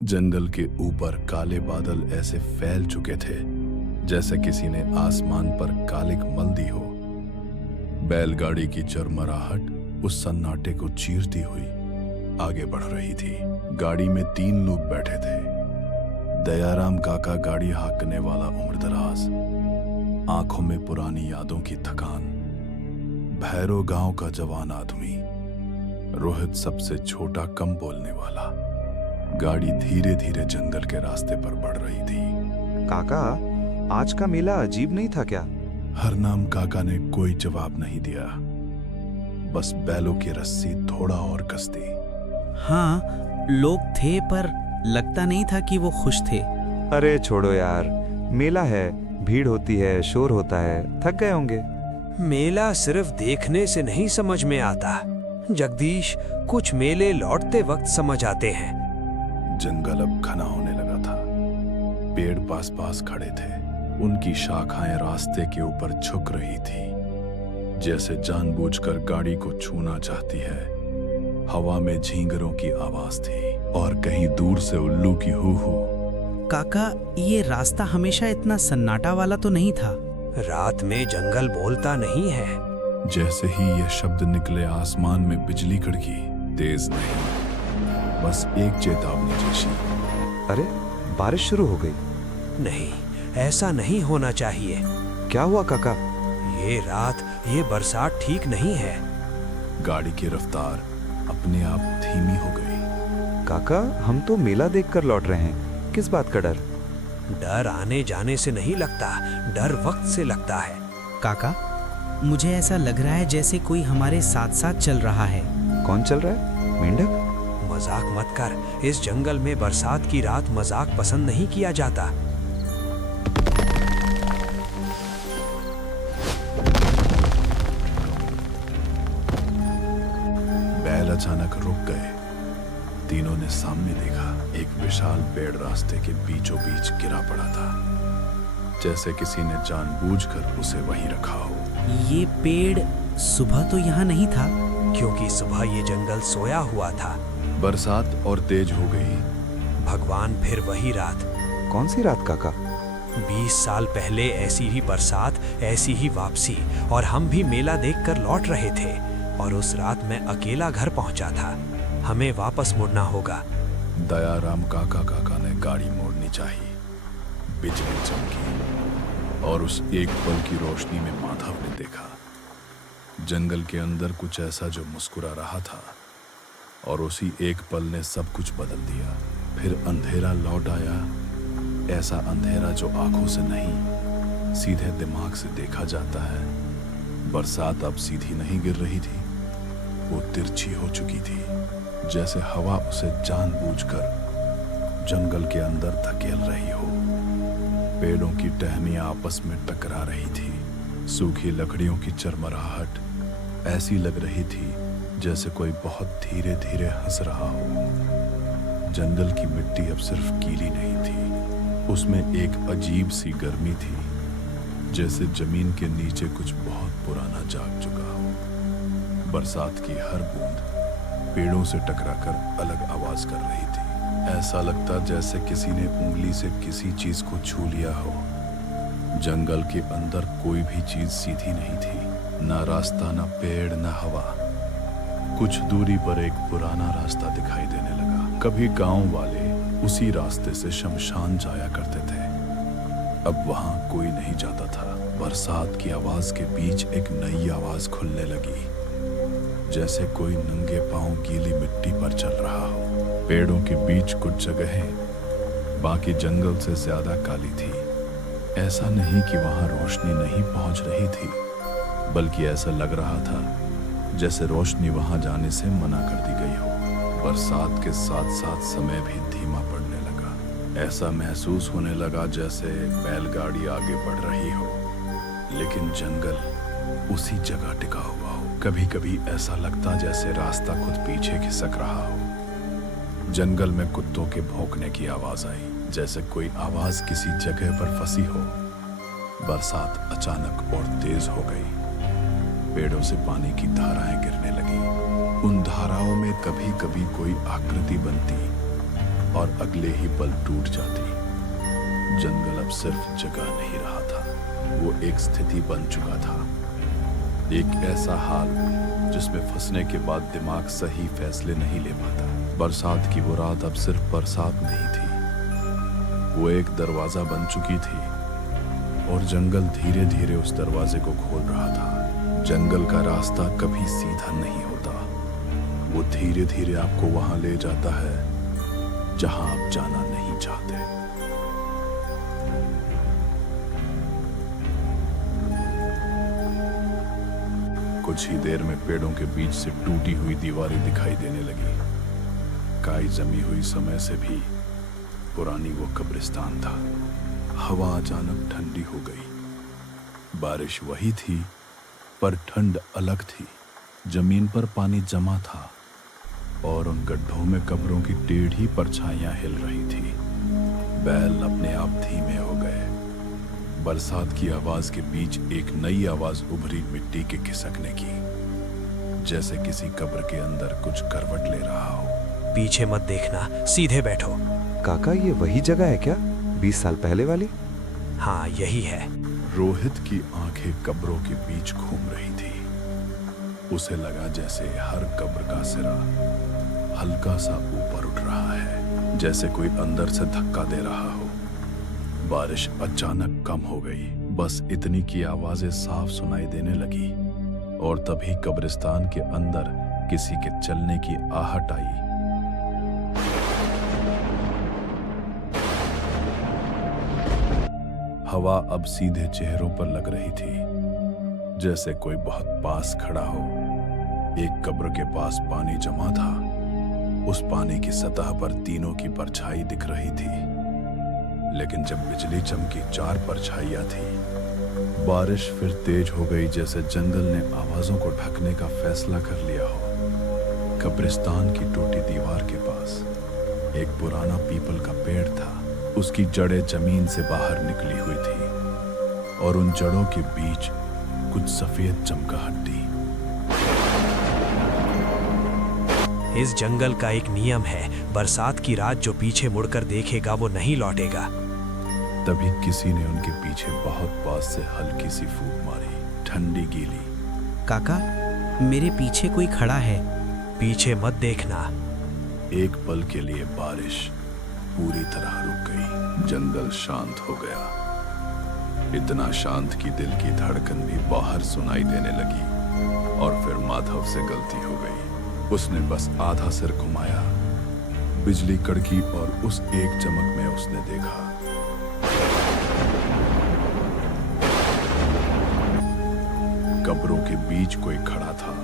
जंगल के ऊपर काले बादल ऐसे फैल चुके थे जैसे किसी ने आसमान पर कालिक मल दी हो। बैलगाड़ी की चरमराहट उस सन्नाटे को चीरती हुई आगे बढ़ रही थी। गाड़ी में 3 लोग बैठे थे। दयाराम काका, गाड़ी हाँकने वाला उम्रदराज, आंखों में पुरानी यादों की थकान। भैरो गांव का जवान आदमी। रोहित, सबसे छोटा, कम बोलने वाला। गाड़ी धीरे धीरे जंगल के रास्ते पर बढ़ रही थी। काका, आज का मेला अजीब नहीं था क्या? हरनाम काका ने कोई जवाब नहीं दिया, बस बैलों की रस्सी थोड़ा और कस दी। हाँ, लोग थे पर लगता नहीं था कि वो खुश थे। अरे छोड़ो यार, मेला है, भीड़ होती है, शोर होता है, थक गए होंगे। मेला सिर्फ देखने से नहीं समझ में आता जगदीश, कुछ मेले लौटते वक्त समझ आते हैं। जंगल अब घना होने लगा था। पेड़ पास पास खड़े थे, उनकी शाखाएं रास्ते के ऊपर झुक रही थी, जैसे जानबूझकर गाड़ी को छूना चाहती है। हवा में झींगरों की आवाज थी और कहीं दूर से उल्लू की हू हू। काका, ये रास्ता हमेशा इतना सन्नाटा वाला तो नहीं था। रात में जंगल बोलता नहीं है। जैसे ही ये शब्द निकले, आसमान में बिजली कड़की। तेज नहीं, बस एक चेतावनी जैसी। अरे, बारिश शुरू हो गई। नहीं, ऐसा नहीं होना चाहिए। क्या हुआ काका? ये रात, ये बरसात ठीक नहीं है। गाड़ी की रफ्तार अपने आप धीमी हो गई। काका, हम तो मेला देखकर लौट रहे हैं, किस बात का डर? डर आने जाने से नहीं लगता, डर वक्त से लगता है। काका, मुझे ऐसा लग रहा है जैसे कोई हमारे साथ साथ चल रहा है। कौन चल रहा है? मेंढक? मजाक मत कर। इस जंगल में बरसात की रात मजाक पसंद नहीं किया जाता। बैल अचानक रुक गए। तीनों ने सामने देखा, एक विशाल पेड़ रास्ते के बीचों बीच गिरा पड़ा था, जैसे किसी ने जानबूझकर उसे वहीं रखा हो। ये पेड़ सुबह तो यहाँ नहीं था। क्योंकि सुबह ये जंगल सोया हुआ था। बरसात और तेज हो गई। भगवान, फिर वही रात। कौन सी रात काका? 20 साल पहले ऐसी ही बरसात, ऐसी ही वापसी, और हम भी मेला देखकर लौट रहे थे। और उस रात मैं अकेला घर पहुंचा था। हमें वापस मुड़ना होगा। दयाराम काका ने गाड़ी मोड़नी चाहिए। बिजली चमकी और उस एक पल की रोशनी में माधव ने देखा जंगल के अंदर कुछ ऐसा जो मुस्कुरा रहा था, और उसी एक पल ने सब कुछ बदल दिया। फिर अंधेरा लौट आया, ऐसा अंधेरा जो आंखों से नहीं, सीधे दिमाग से देखा जाता है। बरसात अब सीधी नहीं गिर रही थी, वो तिरछी हो चुकी थी, जैसे हवा उसे जानबूझकर जंगल के अंदर धकेल रही हो। पेड़ों की टहनियां आपस में टकरा रही थी। सूखी लकड़ियों की चरमराहट ऐसी लग रही थी जैसे कोई बहुत धीरे धीरे हंस रहा हो। जंगल की मिट्टी अब सिर्फ गीली नहीं थी, उसमें एक अजीब सी गर्मी थी, जैसे जमीन के नीचे कुछ बहुत पुराना जाग चुका हो। बरसात की हर बूंद पेड़ों से टकराकर अलग आवाज कर रही थी। ऐसा लगता जैसे किसी ने उंगली से किसी चीज को छू लिया हो। जंगल के अंदर कोई भी चीज सीधी नहीं थी, ना रास्ता, ना पेड़, ना हवा। कुछ दूरी पर एक पुराना रास्ता दिखाई देने लगा। कभी गांव वाले उसी रास्ते से शमशान जाया करते थे, अब वहां कोई नहीं जाता था। बरसात की आवाज के बीच एक नई आवाज खुलने लगी, जैसे कोई नंगे पांव गीली मिट्टी पर चल रहा हो। पेड़ों के बीच कुछ जगहें बाकी जंगल से ज्यादा काली थी। ऐसा नहीं कि वहां रोशनी नहीं पहुंच रही थी, बल्कि ऐसा लग रहा था जैसे रोशनी वहां जाने से मना कर दी गई हो। बरसात के साथ साथ समय भी धीमा पड़ने लगा। ऐसा महसूस होने लगा जैसे बैलगाड़ी आगे बढ़ रही हो, लेकिन जंगल उसी जगह टिका हुआ हो। कभी कभी ऐसा लगता जैसे रास्ता खुद पीछे खिसक रहा हो। जंगल में कुत्तों के भौंकने की आवाज आई, जैसे कोई आवाज किसी जगह पर फंसी हो। बरसात अचानक और तेज हो गई। पेड़ों से पानी की धाराएं गिरने लगी। उन धाराओं में कभी कभी कोई आकृति बनती, और अगले ही पल टूट जाती। जंगल अब सिर्फ जगह नहीं रहा था, वो एक स्थिति बन चुका था। एक ऐसा हाल जिसमें फंसने के बाद दिमाग सही फैसले नहीं ले पाता। बरसात की वो रात अब सिर्फ बरसात नहीं थी, वो एक दरवाजा बन चुकी थी और जंगल धीरे धीरे उस दरवाजे को खोल रहा था। जंगल का रास्ता कभी सीधा नहीं होता, वो धीरे धीरे आपको वहां ले जाता है जहां आप जाना नहीं चाहते। कुछ ही देर में पेड़ों के बीच से टूटी हुई दीवारें दिखाई देने लगी। काई जमी हुई समय से भी पुरानी वो कब्रिस्तान था। हवा अचानक ठंडी हो गई। बारिश वही थी पर ठंड अलग थी। जमीन पर पानी जमा था और उन गड्ढों में कब्रों की टेढ़ी परछाइयां हिल रही थी। बैल अपने आप धीमे हो गए। बरसात की आवाज के बीच एक नई आवाज उभरी, मिट्टी के खिसकने की, जैसे किसी कब्र के अंदर कुछ करवट ले रहा हो। पीछे मत देखना, सीधे बैठो। काका ये वही जगह है क्या, 20 साल पहले वाली? हाँ यही है। रोहित की आंखें कब्रों के बीच घूम रही थी। उसे लगा जैसे हर कब्र का सिरा हल्का सा ऊपर उठ रहा है, जैसे कोई अंदर से धक्का दे रहा हो। बारिश अचानक कम हो गई, बस इतनी की आवाजें साफ सुनाई देने लगी और तभी कब्रिस्तान के अंदर किसी के चलने की आहट आई। हवा अब सीधे चेहरों पर लग रही थी, जैसे कोई बहुत पास खड़ा हो। एक कब्र के पास पानी जमा था। उस पानी की सतह पर तीनों की परछाई दिख रही थी, लेकिन जब बिजली चमकी 4 परछाइयां थी। बारिश फिर तेज हो गई, जैसे जंगल ने आवाजों को ढकने का फैसला कर लिया हो। कब्रिस्तान की टूटी दीवार के पास एक पुराना पीपल का पेड़ था। उसकी जड़ें जमीन से बाहर निकली हुई थी और उन जड़ों के बीच कुछ सफेद चमगाहट थी। इस जंगल का एक नियम है, बरसात की रात जो पीछे मुड़कर देखेगा वो नहीं लौटेगा। तभी किसी ने उनके पीछे बहुत पास से हल्की सी फूंक मारी, ठंडी गीली। काका, मेरे पीछे कोई खड़ा है। पीछे मत देखना। एक पल के लिए बारिश पूरी तरह रुक गई। जंगल शांत हो गया, इतना शांत कि दिल की धड़कन भी बाहर सुनाई देने लगी। और फिर माधव से गलती हो गई। उसने बस आधा सिर घुमाया, बिजली कड़की और उस एक चमक में उसने देखा कब्रों के बीच कोई खड़ा था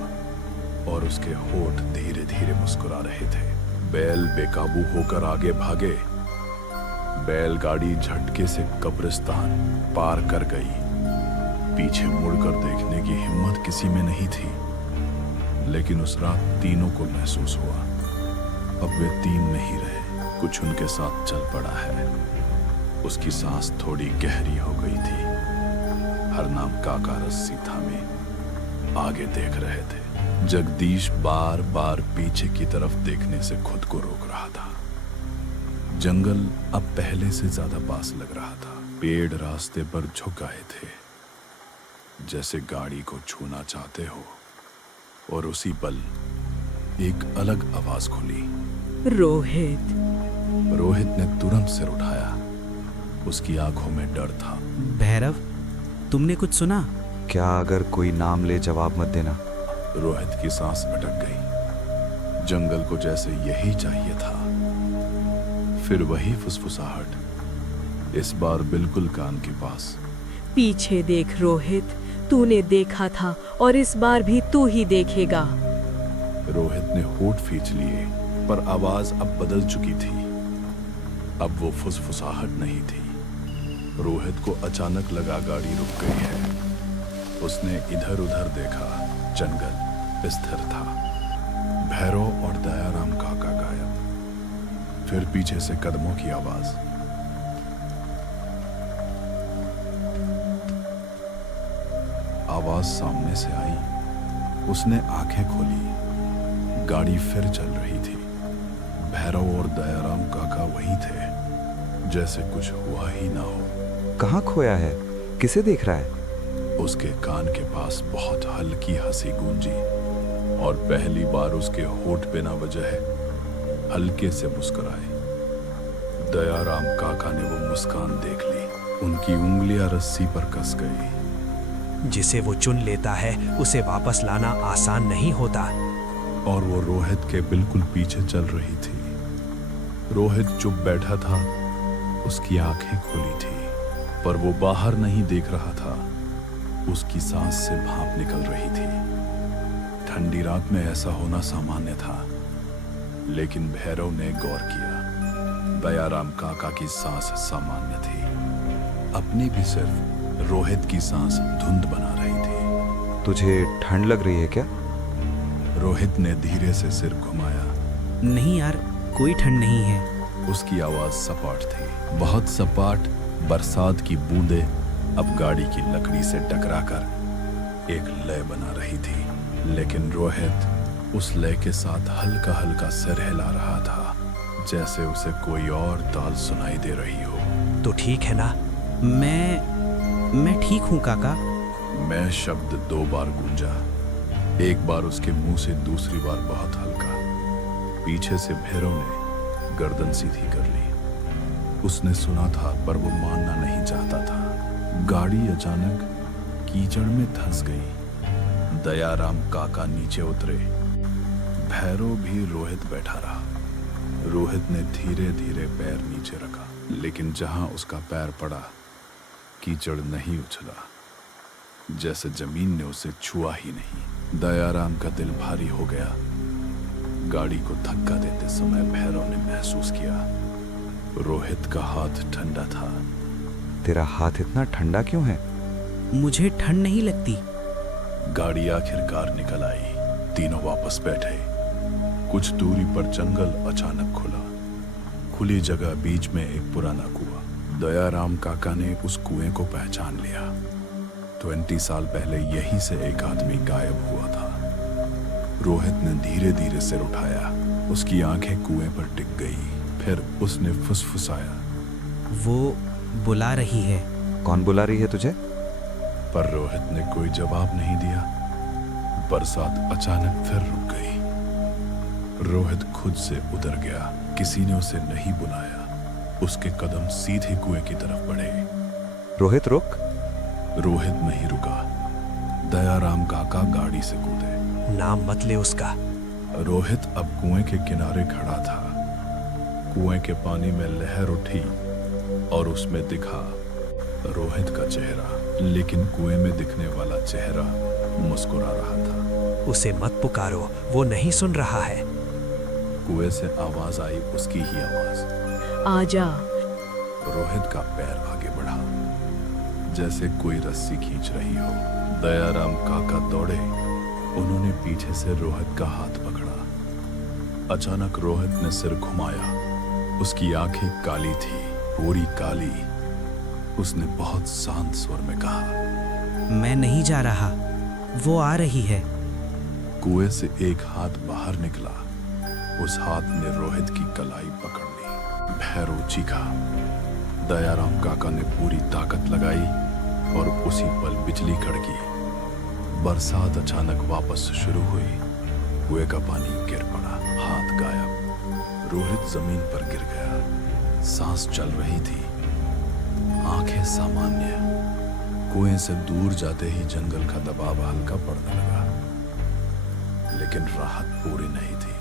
और उसके होठ धीरे धीरे मुस्कुरा रहे थे। बैल बेकाबू होकर आगे भागे। बैलगाड़ी झटके से कब्रिस्तान पार कर गई। पीछे मुड़कर देखने की हिम्मत किसी में नहीं थी, लेकिन उस रात तीनों को महसूस हुआ अब वे 3 नहीं रहे, कुछ उनके साथ चल पड़ा है। उसकी सांस थोड़ी गहरी हो गई थी। हरनाम काका रस्सी थामे आगे देख रहे थे। जगदीश बार बार पीछे की तरफ देखने से खुद को रोक रहा था। जंगल अब पहले से ज्यादा पास लग रहा था। पेड़ रास्ते पर झुक आए थे, जैसे गाड़ी को छूना चाहते हो। और उसी पल एक अलग आवाज खुली, रोहित। रोहित ने तुरंत सिर उठाया। उसकी आंखों में डर था। भैरव, तुमने कुछ सुना? क्या अगर कोई नाम ले जवाब मत देना। रोहित की सांस अटक गई। जंगल को जैसे यही चाहिए था। फिर वही फुसफुसाहट, इस बार बिल्कुल कान के पास। पीछे देख रोहित, तूने देखा था और इस बार भी तू ही देखेगा। रोहित ने होठ खींच लिए, पर आवाज अब बदल चुकी थी। अब वो फुसफुसाहट नहीं थी। रोहित को अचानक लगा गाड़ी रुक गई है। उसने इधर उधर देखा। जंगल स्थिर था। भैरव और दयाराम काका गायब। फिर पीछे से कदमों की आवाज। आवाज सामने से आई। उसने आंखें खोली। गाड़ी फिर चल रही थी। भैरव और दयाराम काका वही थे, जैसे कुछ हुआ ही ना हो। कहाँ खोया है? किसे देख रहा है? उसके कान के पास बहुत हल्की हंसी गूंजी और पहली बार उसके होठ पे ना वजह हल्के से मुस्कुराए। दयाराम काका ने वो मुस्कान देख ली। उनकी उंगलियां रस्सी पर कस गई। जिसे वो चुन लेता है उसे वापस लाना आसान नहीं होता। और वो रोहित के बिल्कुल पीछे चल रही थी। रोहित चुप बैठा था, उसकी आंखें खुली थी, पर वो बाहर नहीं देख रहा था। उसकी सांस से भाप निकल रही थी। ठंडी रात में ऐसा होना सामान्य था, लेकिन भैरव ने गौर किया। दयाराम काका की सांस सामान्य थी, अपनी भी सिर्फ रोहित की सांस धुंध बना रही थी। तुझे ठंड लग रही है क्या? रोहित ने धीरे से सिर घुमाया। नहीं यार, कोई ठंड नहीं है। उसकी आवाज सपाट थी, बहुत सपाट। बरसात की बूंदें अब गाड़ी की लकड़ी से टकराकर एक लय बना रही थी, लेकिन रोहित उस लय के साथ हल्का हल्का सिर हिला रहा था, जैसे उसे कोई और ताल सुनाई दे रही हो। तो ठीक है ना? मैं ठीक हूँ काका। मैं शब्द 2 बार गूंजा, एक बार उसके मुंह से, दूसरी बार बहुत हल्का। पीछे से भैरव ने गर्दन सीधी कर ली। उसने सुना था, पर वो मानना नहीं चाहता था। गाड़ी अचानक कीचड़ में धंस गई। दयाराम काका नीचे उतरे, भैरव भी रोहित बैठा रहा। रोहित ने धीरे धीरे पैर नीचे रखा, लेकिन जहां उसका पैर पड़ा कीचड़ नहीं उछला, जैसे जमीन ने उसे छुआ ही नहीं। दयाराम का दिल भारी हो गया। गाड़ी को धक्का देते समय भैरव ने महसूस किया रोहित का हाथ ठंडा था। तेरा हाथ इतना ठंडा क्यों है? मुझे ठंड नहीं लगती। गाड़ी आखिरकार निकल आई। तीनों वापस बैठे। कुछ दूरी पर जंगल अचानक खुला। खुली जगह, बीच में एक पुराना कुआं। दयाराम काका ने उस कुएं को पहचान लिया। 20 साल पहले यहीं से एक आदमी गायब हुआ था। रोहित ने धीरे धीरे सिर उठाया। उसकी आंखें कुएं पर टिक गई। फिर उसने फुसफुसाया, वो बुला रही है। कौन बुला रही है तुझे? पर रोहित ने कोई जवाब नहीं दिया। बरसात अचानक फिर रुक गई। रोहित खुद से उतर गया। किसी ने उसे नहीं बुलाया। उसके कदम सीधे कुएं की तरफ बढ़े। रोहित रुक। रोहित नहीं रुका। दयाराम काका गाड़ी से कूदे। नाम मत ले उसका। रोहित अब कुएं के किनारे खड़ा था। कुएं के पानी में लहर उठी और उसमें दिखा रोहित का चेहरा, लेकिन कुएं में दिखने वाला चेहरा मुस्कुरा रहा था। उसे मत पुकारो, वो नहीं सुन रहा है। कुएं से आवाज आई, उसकी ही आवाज। आजा। रोहित का पैर आगे बढ़ा, जैसे कोई रस्सी खींच रही हो। दयाराम काका दौड़े। उन्होंने पीछे से रोहित का हाथ पकड़ा। अचानक रोहित ने सिर घुमाया। उसकी आंखें काली थी, पूरी काली। उसने बहुत शांत स्वर में कहा, मैं नहीं जा रहा, वो आ रही है। कुएं से एक हाथ बाहर निकला। उस हाथ ने रोहित की कलाई पकड़ ली। भैरव चीखा। दयाराम काका ने पूरी ताकत लगाई और उसी पल बिजली कड़की। बरसात अचानक वापस शुरू हुई। कुएं का पानी गिर पड़ा। हाथ गायब। रोहित जमीन पर गिर गया। सांस चल रही थी, आंखें सामान्य। कुएं से दूर जाते ही जंगल का दबाव हल्का पड़ने लगा, लेकिन राहत पूरी नहीं थी।